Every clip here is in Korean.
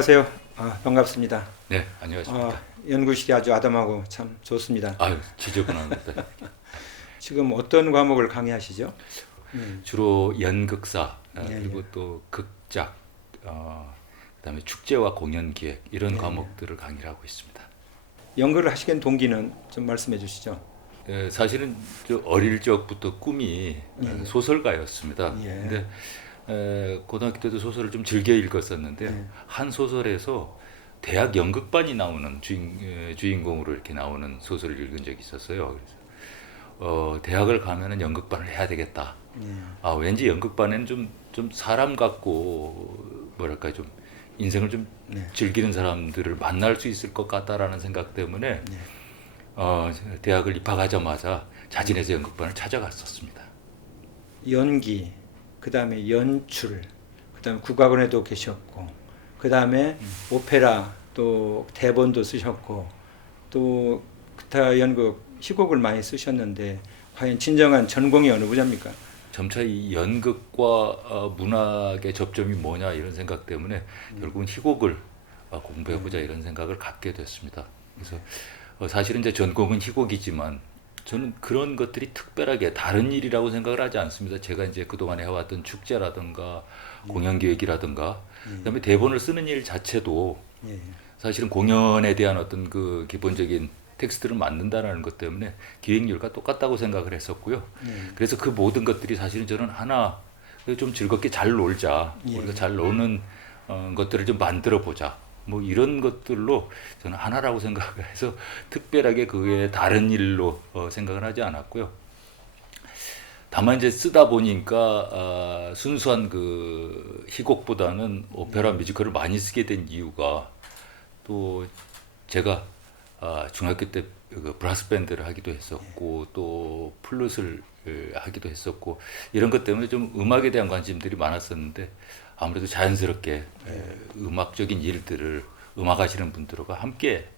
안녕하세요. 반갑습니다. 네, 안녕하십니까. 연구실이 아주 아담하고 참 좋습니다. 아유, 지저분합니다. 지금 어떤 과목을 강의하시죠? 주로 연극사, 예, 그리고 예. 또 극작, 그다음에 축제와 공연 기획 이런 예, 예. 과목들을 강의를 하고 있습니다. 연구를 하시게 된 동기는 좀 말씀해 주시죠. 사실은 저 어릴 적부터 꿈이 예, 소설가였습니다. 예. 근데 고등학교 때도 소설을 좀 즐겨 읽었었는데 예. 한 소설에서 대학 연극반이 나오는 주인공으로 이렇게 나오는 소설을 읽은 적이 있었어요. 그래서 대학을 가면은 연극반을 해야 되겠다. 예. 왠지 연극반에는 좀 사람 같고 뭐랄까 좀 인생을 좀 네. 즐기는 사람들을 만날 수 있을 것 같다라는 생각 때문에 네. 대학을 입학하자마자 자진해서 연극반을 찾아갔었습니다. 연기, 그다음에 연출, 그다음에 국악원에도 계셨고, 그다음에 오페라 또 대본도 쓰셨고, 또 기타 연극 희곡을 많이 쓰셨는데 과연 진정한 전공이 어느 분야입니까? 점차 이 연극과 문학의 접점이 뭐냐 이런 생각 때문에 결국은 희곡을 공부해보자 이런 생각을 갖게 됐습니다. 그래서 사실은 이제 전공은 희곡이지만 저는 그런 것들이 특별하게 다른 일이라고 생각을 하지 않습니다. 제가 이제 그동안 해왔던 축제라든가 공연기획이라든가 그다음에 대본을 쓰는 일 자체도 예. 사실은 공연에 대한 어떤 그 기본적인 텍스트를 만든다는 것 때문에 기획률과 똑같다고 생각을 했었고요. 그래서 그 모든 것들이 사실은 저는 하나 좀 즐겁게 잘 놀자, 예. 우리가 잘 노는 것들을 좀 만들어 보자. 뭐 이런 것들로 저는 하나라고 생각을 해서 특별하게 그 외에 다른 일로 생각을 하지 않았고요. 다만 이제 쓰다 보니까 순수한 그 희곡보다는 오페라 뮤지컬을 많이 쓰게 된 이유가 또 제가 중학교 때 그 브라스 밴드를 하기도 했었고 또 플룻을 하기도 했었고 이런 것 때문에 좀 음악에 대한 관심들이 많았었는데 아무래도 자연스럽게 음악적인 일들을 음악하시는 분들과 함께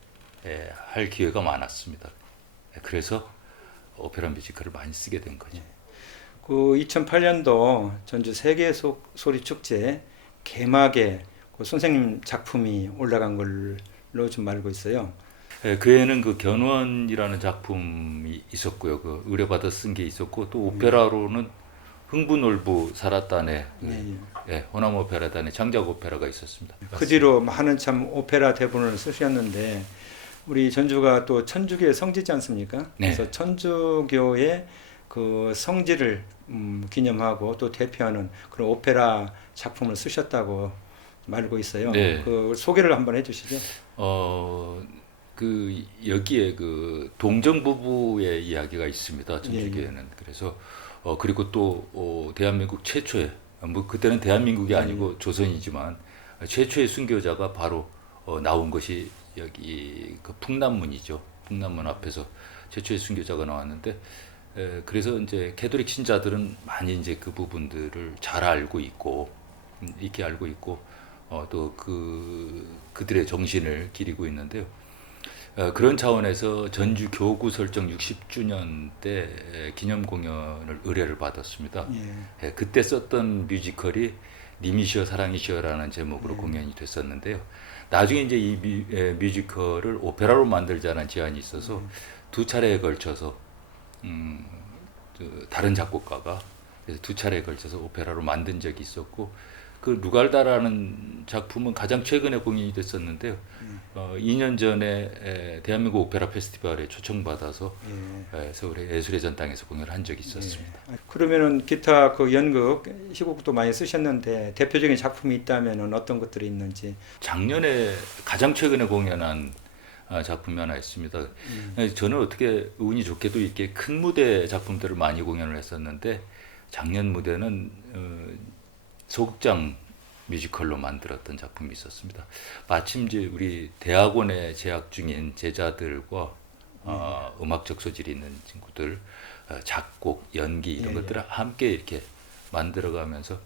할 기회가 많았습니다. 그래서 오페라 뮤지컬을 많이 쓰게 된 거죠. 그 2008년도 전주 세계 소리 축제 개막에 그 선생님 작품이 올라간 걸로 좀 알고 있어요. 그 해는 그 견원이라는 작품이 있었고요. 그 의뢰받아 쓴 게 있었고 또 오페라로는 흥부놀부 사라단의 예, 호남 오페라단의 창작 오페라가 있었습니다. 그 뒤로 많은 참 오페라 대본을 쓰셨는데 우리 전주가 또 천주교의 성지지 않습니까? 네. 그래서 천주교의 그 성지를 기념하고 또 대표하는 그런 오페라 작품을 쓰셨다고 알고 있어요. 네. 그 소개를 한번 해주시죠. 그 여기에 그 동정 부부의 이야기가 있습니다. 천주교에는. 그래서 그리고 또 대한민국 최초의 뭐 그때는 대한민국이 아니고 조선이지만 최초의 순교자가 바로 나온 것이 여기 그 풍남문이죠. 풍남문 앞에서 최초의 순교자가 나왔는데 그래서 이제 캐톨릭 신자들은 많이 이제 그 부분들을 잘 알고 있고 익히 알고 있고 또 그들의 정신을 기리고 있는데요. 그런 차원에서 전주 교구 설정 60주년 때 기념 공연을 의뢰를 받았습니다. 그때 썼던 뮤지컬이 님이시여 사랑이시여라는 제목으로 공연이 됐었는데요. 나중에 이제 이 뮤지컬을 오페라로 만들자는 제안이 있어서 두 차례에 걸쳐서 다른 작곡가가 그래서 두 차례에 걸쳐서 오페라로 만든 적이 있었고 그 루갈다라는 작품은 가장 최근에 공연이 됐었는데요. 2년 전에 대한민국 오페라 페스티벌에 초청받아서 서울의 예술의 전당에서 공연을 한 적이 있었습니다. 그러면은 기타 그 연극 희곡도 많이 쓰셨는데 대표적인 작품이 있다면은 어떤 것들이 있는지. 작년에 가장 최근에 공연한 작품이 하나 있습니다. 저는 어떻게 운이 좋게도 이렇게 큰 무대 작품들을 많이 공연을 했었는데 작년 무대는 소극장 뮤지컬로 만들었던 작품이 있었습니다. 마침 이제 우리 대학원에 재학 중인 제자들과 음악적 소질이 있는 친구들 작곡, 연기 이런 것들을 함께 이렇게 만들어가면서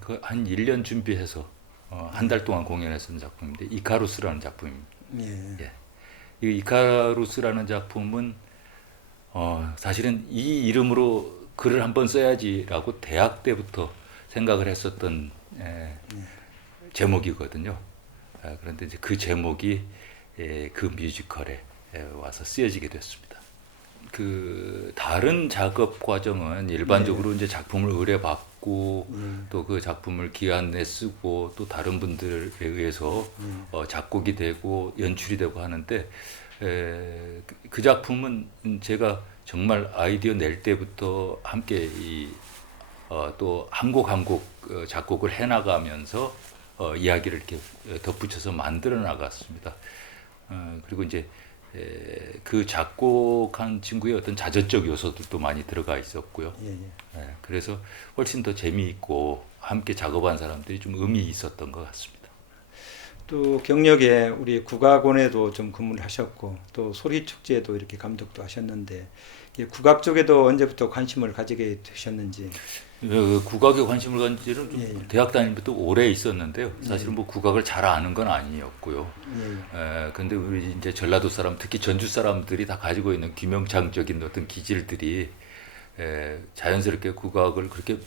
그한 1년 준비해서 한 달 동안 공연했던 작품인데 이카루스라는 작품입니다. 예. 이 이카루스라는 작품은 사실은 이 이름으로 글을 한번 써야지라고 대학 때부터 생각을 했었던 제목이거든요. 그런데 이제 그 제목이 그 뮤지컬에 와서 쓰여지게 됐습니다. 그 다른 작업 과정은 일반적으로 이제 작품을 의뢰받고 또 그 작품을 기한 내 쓰고 또 다른 분들에 의해서 작곡이 되고 연출이 되고 하는데 그 작품은 제가 정말 아이디어 낼 때부터 함께 또 한 곡 한 곡 작곡을 해나가면서 이야기를 이렇게 덧붙여서 만들어 나갔습니다. 그리고 이제 그 작곡한 친구의 어떤 자전적 요소들도 많이 들어가 있었고요. 그래서 훨씬 더 재미있고 함께 작업한 사람들이 좀 의미 있었던 것 같습니다. 또 경력에 우리 국악원에도 좀 근무를 하셨고 또 소리축제에도 이렇게 감독도 하셨는데 국악 쪽에도 언제부터 관심을 가지게 되셨는지. 국악에 관심을 가진 지는 좀 대학 다닐 때부터 오래 있었는데요. 사실은 뭐 국악을 잘 아는 건 아니었고요. 근데 우리 이제 전라도 사람, 특히 전주 사람들이 다 가지고 있는 귀명창적인 어떤 기질들이 자연스럽게 국악을 그렇게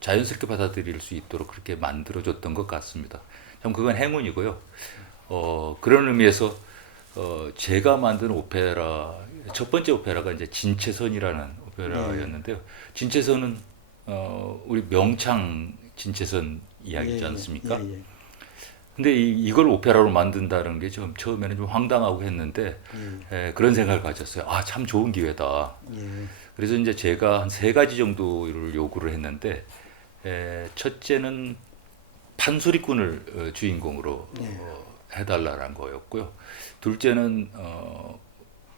자연스럽게 받아들일 수 있도록 그렇게 만들어줬던 것 같습니다. 참 그건 행운이고요. 그런 의미에서 제가 만든 오페라, 첫 번째 오페라가 이제 진채선이라는 오페라였는데요. 진채선은 우리 명창 진채선 이야기지 않습니까? 근데 이걸 오페라로 만든다는 게 좀 처음에는 좀 황당하고 했는데 그런 생각을 가졌어요. 아, 참 좋은 기회다. 그래서 이제 제가 한 3가지 정도를 요구를 했는데 첫째는 판소리꾼을 주인공으로 해달라는 거였고요. 둘째는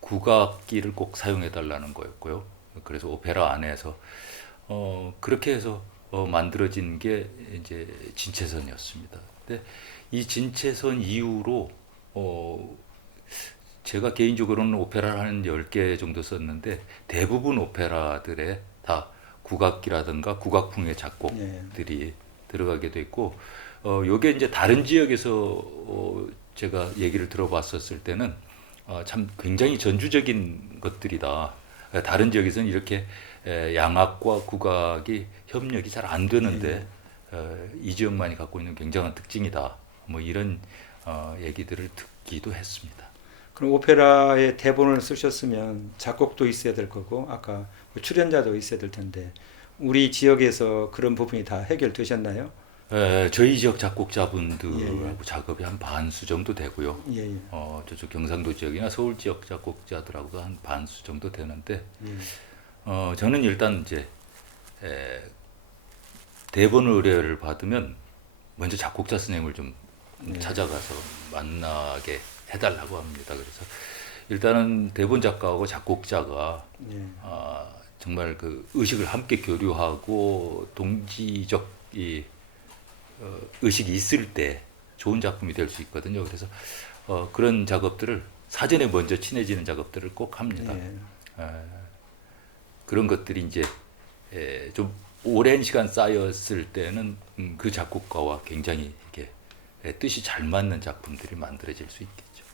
국악기를 꼭 사용해달라는 거였고요. 그래서 오페라 안에서 그렇게 해서 만들어진 게 이제 진채선이었습니다. 근데 이 진채선 이후로 제가 개인적으로는 오페라를 한 10개 정도 썼는데 대부분 오페라들에 다 국악기라든가 국악풍의 작곡들이 들어가게 됐고 요게 이제 다른 지역에서 제가 얘기를 들어봤었을 때는 참 굉장히 전주적인 것들이다. 다른 지역에서는 이렇게 양악과 국악이 협력이 잘 안 되는데 이 지역만이 갖고 있는 굉장한 특징이다. 뭐 이런 얘기들을 듣기도 했습니다. 그럼 오페라의 대본을 쓰셨으면 작곡도 있어야 될 거고 아까 출연자도 있어야 될 텐데 우리 지역에서 그런 부분이 다 해결되셨나요? 저희 지역 작곡자분들하고 작업이 한 반수 정도 되고요. 저쪽 경상도 지역이나 서울 지역 작곡자들하고도 한 반수 정도 되는데 저는 일단 이제 대본 의뢰를 받으면 먼저 작곡자 선생님을 좀 찾아가서 만나게 해달라고 합니다. 그래서 일단은 대본 작가하고 작곡자가 정말 그 의식을 함께 교류하고 동지적 의식이 있을 때 좋은 작품이 될 수 있거든요. 그래서 그런 작업들을 사전에 먼저 친해지는 작업들을 꼭 합니다. 그런 것들이 이제 좀 오랜 시간 쌓였을 때는 그 작곡가와 굉장히 이렇게 뜻이 잘 맞는 작품들이 만들어질 수 있겠죠.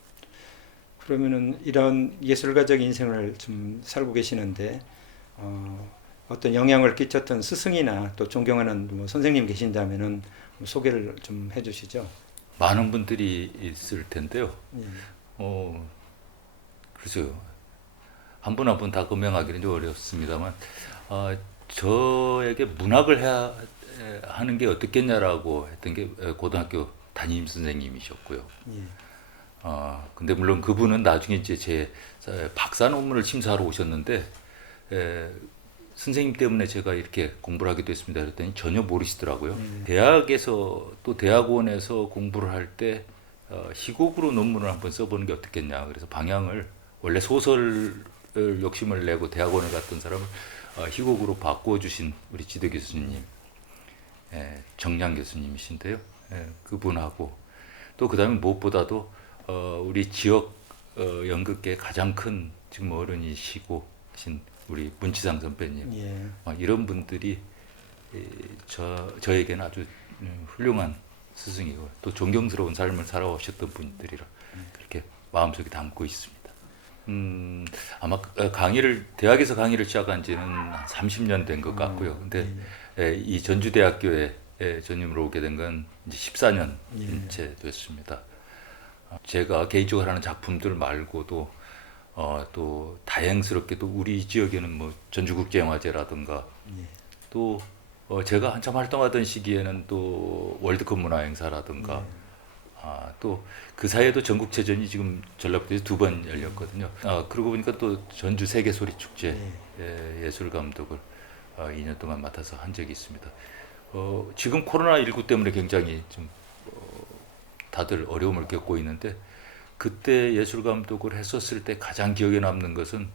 그러면은 이런 예술가적 인생을 좀 살고 계시는데 어떤 영향을 끼쳤던 스승이나 또 존경하는 뭐 선생님 계신다면은 소개를 좀 해주시죠. 많은 분들이 있을 텐데요. 글쎄요. 한 분 한 분 다 거명하기는 좀 어렵습니다만 저에게 문학을 해야 하는 게 어떻겠냐라고 했던 게 고등학교 담임 선생님이셨고요. 근데 물론 그분은 나중에 이제 제 박사 논문을 심사하러 오셨는데 선생님 때문에 제가 이렇게 공부를 하게 됐습니다. 그랬더니 전혀 모르시더라고요. 대학에서 또 대학원에서 공부를 할 때 희곡으로 논문을 한번 써보는 게 어떻겠냐. 그래서 방향을 원래 소설을 욕심을 내고 대학원에 갔던 사람을 희곡으로 바꿔주신 우리 지도 교수님, 정량 교수님이신데요. 그분하고 또 그다음에 무엇보다도 우리 지역 연극계 가장 큰 지금 어른이시고 신 우리 문치상 선배님, 이런 분들이 저에게는 아주 훌륭한 스승이고 또 존경스러운 삶을 살아오셨던 분들이라 그렇게 마음속에 담고 있습니다. 아마 대학에서 강의를 시작한 지는 한 30년 된 것 같고요. 근데 이 전주대학교에 전임으로 오게 된 건 이제 14년째 됐습니다. 제가 개인적으로 하는 작품들 말고도 또 다행스럽게도 우리 지역에는 뭐 전주국제영화제라든가 또 제가 한참 활동하던 시기에는 또 월드컵 문화행사라든가 또 그 사이에도 전국체전이 지금 전라북도에서 2번 열렸거든요. 그러고 보니까 또 전주 세계소리축제 예술감독을 2년 동안 맡아서 한 적이 있습니다. 지금 코로나19 때문에 굉장히 좀 다들 어려움을 겪고 있는데 그때 예술감독을 했었을 때 가장 기억에 남는 것은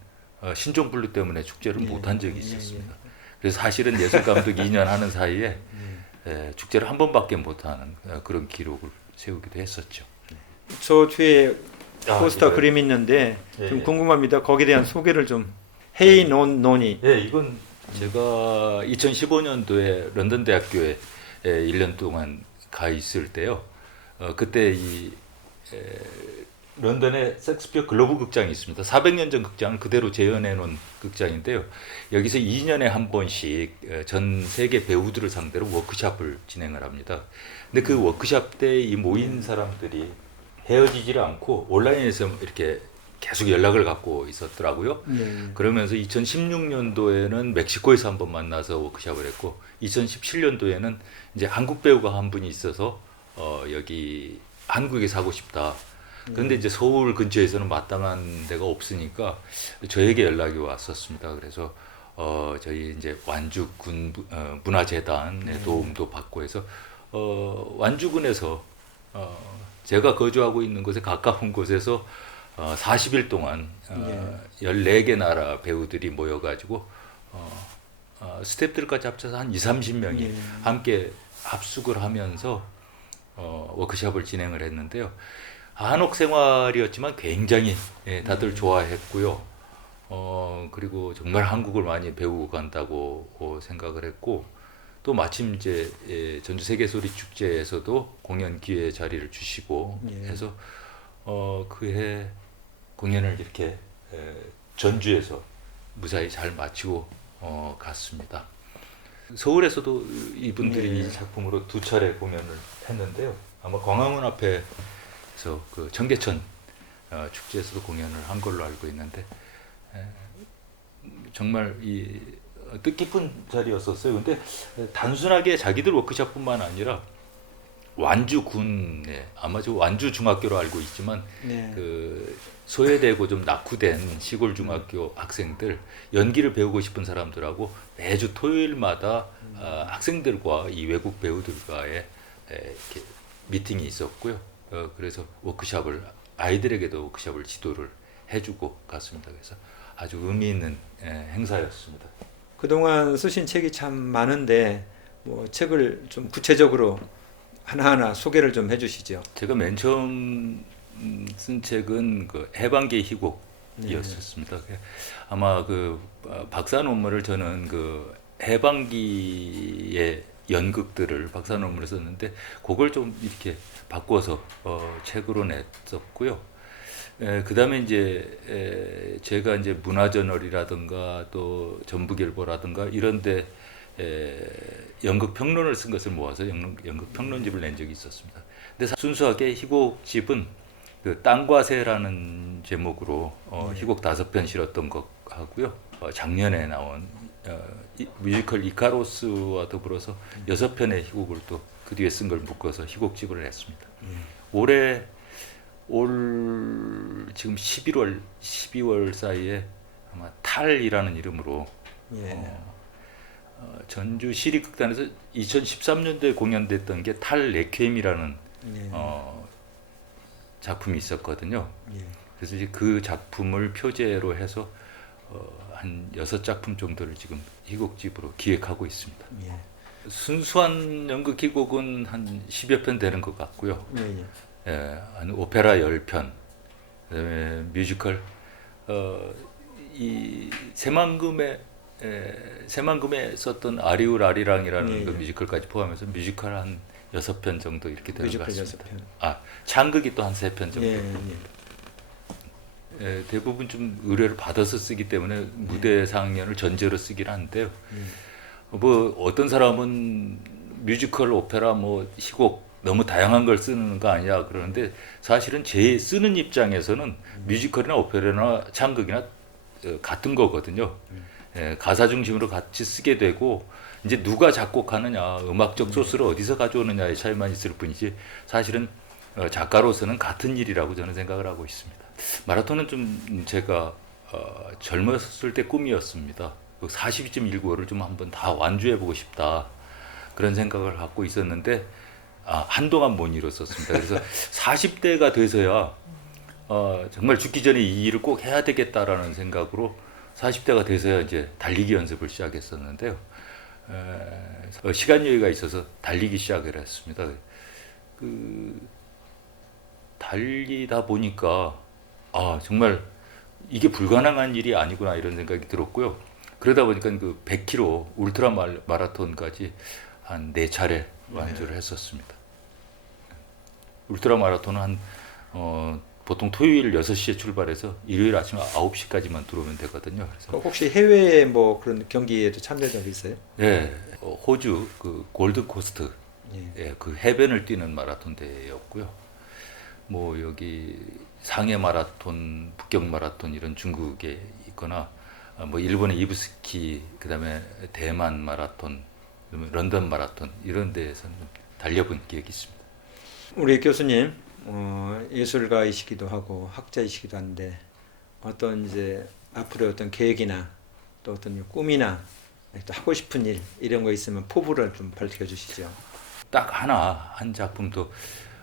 신종플루 때문에 축제를 못한 적이 있었습니다. 그래서 사실은 예술감독 2년 하는 사이에 축제를 한 번밖에 못하는 그런 기록을 세우기도 했었죠. 저 뒤에 포스터 예. 그림 있는데 좀 예. 궁금합니다. 거기에 대한 소개를 좀 헤이 논이. 예, 이건 제가 2015년도에 런던 대학교에 1년 동안 가 있을 때요. 그때 런던에 섹스피어 글로브 극장이 있습니다. 400년 전 극장을 그대로 재현해 놓은 극장인데요. 여기서 2년에 한 번씩 전 세계 배우들을 상대로 워크숍을 진행을 합니다. 근데 그 워크숍 때 이 모인 사람들이 헤어지지를 않고 온라인에서 이렇게 계속 연락을 갖고 있었더라고요. 그러면서 2016년도에는 멕시코에서 한번 만나서 워크숍을 했고 2017년도에는 이제 한국 배우가 한 분이 있어서 여기 한국에 사고 싶다. 그런데 이제 서울 근처에서는 마땅한 데가 없으니까 저에게 연락이 왔었습니다. 그래서 저희 이제 완주 군 문화재단의 도움도 받고 해서 완주군에서 제가 거주하고 있는 곳에 가까운 곳에서 40일 동안 14개 나라 배우들이 모여가지고 스태프들까지 합쳐서 한 20-30명이 함께 합숙을 하면서 워크숍을 진행을 했는데요. 한옥 생활이었지만 굉장히 다들 좋아했고요. 그리고 정말 한국을 많이 배우고 간다고 생각을 했고 또 마침 이제 전주 세계소리 축제에서도 공연 기회 자리를 주시고 해서 그해 공연을 이렇게 전주에서 무사히 잘 마치고 갔습니다. 서울에서도 이분들이 이 작품으로 2차례 공연을 했는데요. 아마 광화문 앞에서 그 청계천 축제에서도 공연을 한 걸로 알고 있는데 정말 이 뜻깊은 자리였었어요. 근데 단순하게 자기들 워크숍뿐만 아니라 완주군에 아마 저 완주 중학교로 알고 있지만 그 소외되고 좀 낙후된 시골 중학교 학생들 연기를 배우고 싶은 사람들하고 매주 토요일마다 학생들과 이 외국 배우들과의 이렇게 미팅이 있었고요. 그래서 워크숍을 아이들에게도 워크숍을 지도를 해주고 갔습니다. 그래서 아주 의미 있는 행사였습니다. 그동안 쓰신 책이 참 많은데 뭐 책을 좀 구체적으로 하나하나 소개를 좀 해주시죠. 제가 맨 처음 쓴 책은 그 해방기의 희곡이었습니다. 아마 그 박사 논문을 저는 그 해방기의 연극들을 박사 논문을 썼는데 그걸 좀 이렇게 바꿔서 책으로 냈었고요. 그 다음에 이제 제가 이제 문화저널이라든가 또 전북일보라든가 이런데 연극 평론을 쓴 것을 모아서 연극 평론집을 낸 적이 있었습니다. 근데 순수하게 희곡집은 그 땅과 새라는 제목으로 희곡 5편 실었던 것 하고요. 작년에 나온 뮤지컬 이카로스와 더불어서 6편의 희곡을 또 그 뒤에 쓴 걸 묶어서 희곡집을 했습니다. 올해 지금 12월 사이에 아마 탈이라는 이름으로 전주 시립극단에서 2013년도에 공연됐던 게 탈 레퀴엠이라는 작품이 있었거든요. 그래서 이제 그 작품을 표제로 해서 한 6작품 정도를 지금 희곡집으로 기획하고 있습니다. 순수한 연극 희곡은 한 10여 편 되는 것 같고요. 한 오페라 10편, 그다음에 뮤지컬 이 새만금에 썼던 아리울 아리랑이라는 그 뮤지컬까지 포함해서 뮤지컬 한 6편 정도 이렇게 되는 것 같습니다. 창극이 또 한 3편 정도. 대부분 좀 의뢰를 받아서 쓰기 때문에 무대 상연을 전제로 쓰긴 하는데요. 뭐 어떤 사람은 뮤지컬, 오페라, 뭐 희곡 너무 다양한 걸 쓰는 거 아니야 그러는데 사실은 제 쓰는 입장에서는 뮤지컬이나 오페라나 창극이나 같은 거거든요. 예, 가사 중심으로 같이 쓰게 되고 이제 누가 작곡하느냐, 음악적 소스를 어디서 가져오느냐의 차이만 있을 뿐이지 사실은 작가로서는 같은 일이라고 저는 생각을 하고 있습니다. 마라톤은 좀 제가 젊었을 때 꿈이었습니다. 42.195를 좀 한번 다 완주해보고 싶다 그런 생각을 갖고 있었는데 한동안 못 이뤘었습니다. 그래서 40대가 돼서야 정말 죽기 전에 이 일을 꼭 해야 되겠다라는 생각으로 40대가 돼서야 이제 달리기 연습을 시작했었는데요. 시간 여유가 있어서 달리기 시작을 했습니다. 달리다 보니까 정말 이게 불가능한 일이 아니구나 이런 생각이 들었고요. 그러다 보니까 그 100km 울트라 마라톤까지 한 4차례 완주를 했었습니다. 울트라 마라톤은 보통 토요일 6시에 출발해서 일요일 아침 9시까지만 들어오면 되거든요. 그래서 혹시 해외에 뭐 그런 경기에도 참여한 적 있어요? 네, 호주 그 골드코스트 예. 그 해변을 뛰는 마라톤 대회였고요. 뭐 여기 상해 마라톤, 북경 마라톤 이런 중국에 있거나 뭐 일본의 이부스키, 그다음에 대만 마라톤, 그다음에 런던 마라톤 이런 데에서는 달려본 기억이 있습니다. 우리 교수님 예술가이시기도 하고 학자이시기도 한데 어떤 이제 앞으로의 어떤 계획이나 또 어떤 꿈이나 또 하고 싶은 일 이런 거 있으면 포부를 좀 밝혀주시죠. 딱 한 작품도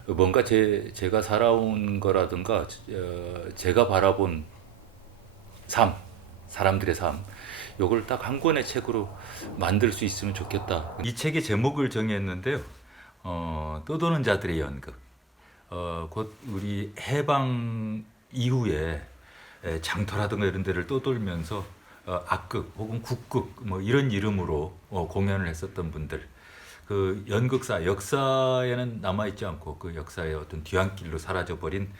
뭔가 제가 살아온 거라든가 제가 바라본 삶, 사람들의 삶, 요걸 딱 한 권의 책으로 만들 수 있으면 좋겠다. 이 책의 제목을 정했는데요. 떠도는 자들의 연극. 곧 우리 해방 이후에 장터라든가 이런 데를 떠돌면서 악극 혹은 국극 뭐 이런 이름으로 공연을 했었던 분들. 그 연극사 역사에는 남아있지 않고 그 역사의 어떤 뒤안길로 사라져버린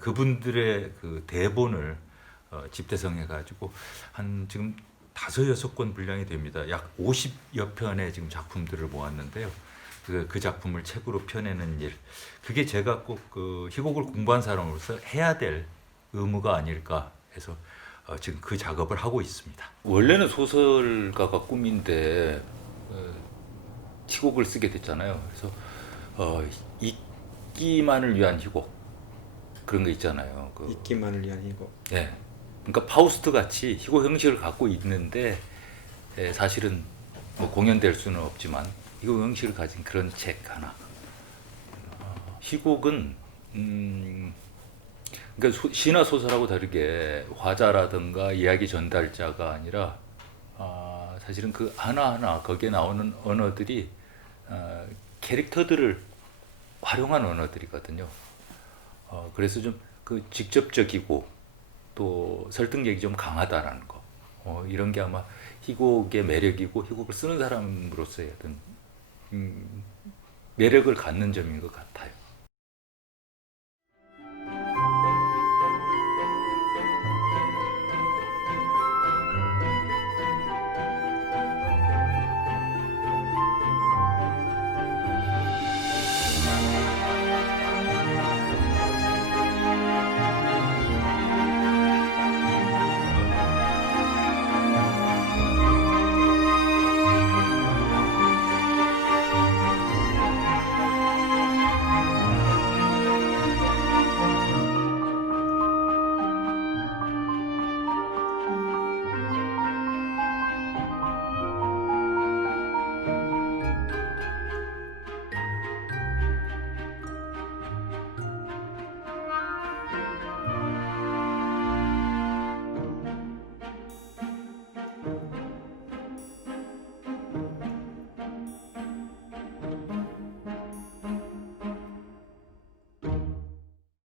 그분들의 그 대본을 집대성해 가지고 한 지금 5-6권 분량이 됩니다. 약 50여 편의 지금 작품들을 모았는데요. 그 작품을 책으로 펴내는 일, 그게 제가 꼭 그 희곡을 공부한 사람으로서 해야 될 의무가 아닐까 해서 지금 그 작업을 하고 있습니다. 원래는 소설가가 꿈인데 희곡을 쓰게 됐잖아요. 그래서 읽기만을 위한 희곡 그런 거 있잖아요. 잊기만을 위한 희곡. 네. 그러니까 파우스트 같이 희곡 형식을 갖고 있는데 사실은 뭐 공연될 수는 없지만 희곡 형식을 가진 그런 책 하나. 희곡은 그러니까 시나 소설하고 다르게 화자라든가 이야기 전달자가 아니라 사실은 그 하나하나 거기에 나오는 언어들이 캐릭터들을 활용한 언어들이거든요. 그래서 좀 그 직접적이고 또 설득력이 좀 강하다라는 거. 이런 게 아마 희곡의 매력이고 희곡을 쓰는 사람으로서의 어떤 매력을 갖는 점인 것 같아요.